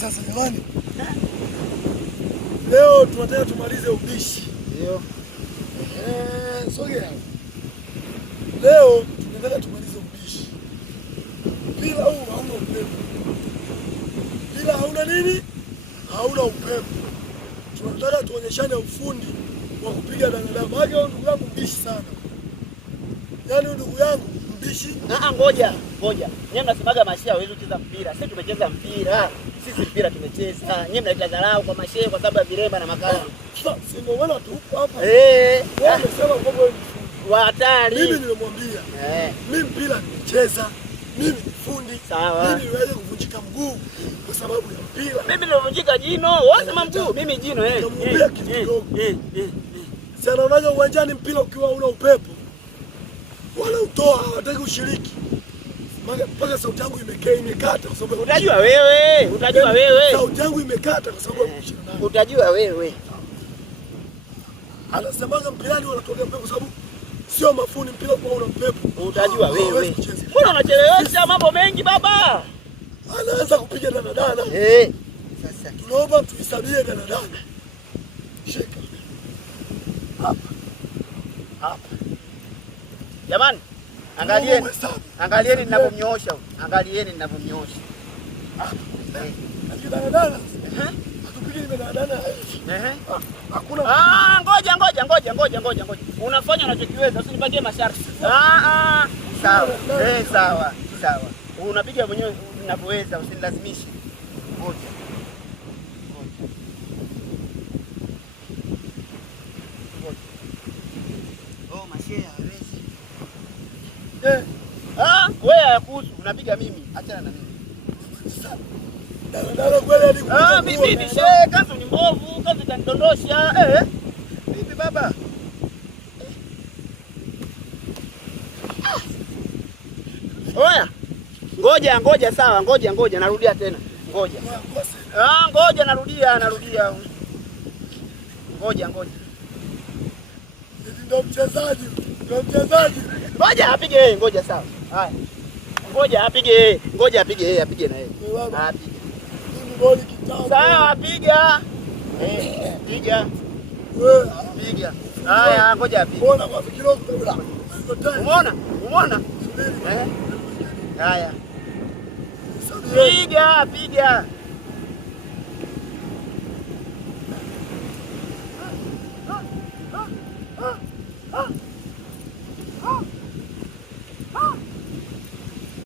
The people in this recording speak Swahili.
Sasa jamani. Leo tunataka tumalize ubishi. Ndio. Sogea. Leo tunataka tumalize ubishi. Bila huu hauna upepo. Bila hauna nini? Hauna upepo. Tunataka tuonyeshane ufundi wa kupiga daladala. Maana ndugu yangu mbishi sana. Yaani ndugu yangu mbishi. Ngoja. Nyie mnasemaga mashehe hawezi kucheza mpira. Sisi tumecheza mpira. Sisi mpira tumecheza. Nyie mnaita dharau kwa mashehe kwa sababu ya viremba na makali. Si ndio maana tupo hapa. Wewe umesema kwamba wewe wa hatari. Mimi nilimwambia. Mimi mpira nimecheza. Mimi ni fundi. Sawa. Mimi niweze kuvunjika mguu kwa sababu ya mpira. Mimi nilivunjika jino. Wewe sema mguu, mimi jino Si anaonaje uwanjani mpira ukiwa una upepo? Wala utoa hawataki ushiriki. Mpaka sauti yangu imekata kwa sababu utajua wewe. Sauti yangu imekata kwa sababu ya utajua wewe. Anasemaga mpirani wanatokea upepo kwa sababu sio mafundi mpira kwa una upepo. Utajua wewe. Mbona unachelewesha mambo mengi baba? Anaanza kupiga danadana. Sasa tunaomba tuisabie danadana. Shika. Hapa. Jamani, angalieni ninavyomnyoosha. Danadana. Atupige danadana. Hakuna. Ngoja. Unafanya unachokiweza, usinipatie masharti. Sawa. Unapiga mwenyewe unavyoweza, usinilazimishe. Ngoja. Mashehe hawezi. Wewe hayakuhusu, unapiga mimi. Achana na mimi. Daladala kweli alikuja. Mimi ni shehe, kazi ni mbovu, kazi itanidondosha. Vipi baba? Oya. Ngoja sawa, ngoja narudia tena. Ngoja. Narudia. Ngoja. Ndio mchezaji. Ngoja apige yeye, ngoja sawa. Haya. Ngoja apige yeye na yeye. Apige. Mimi boli kitambo. Sawa, piga. Piga. Piga. Haya, ngoja apige. Mbona kwa kidogo kabla. Umeona? Haya. Piga.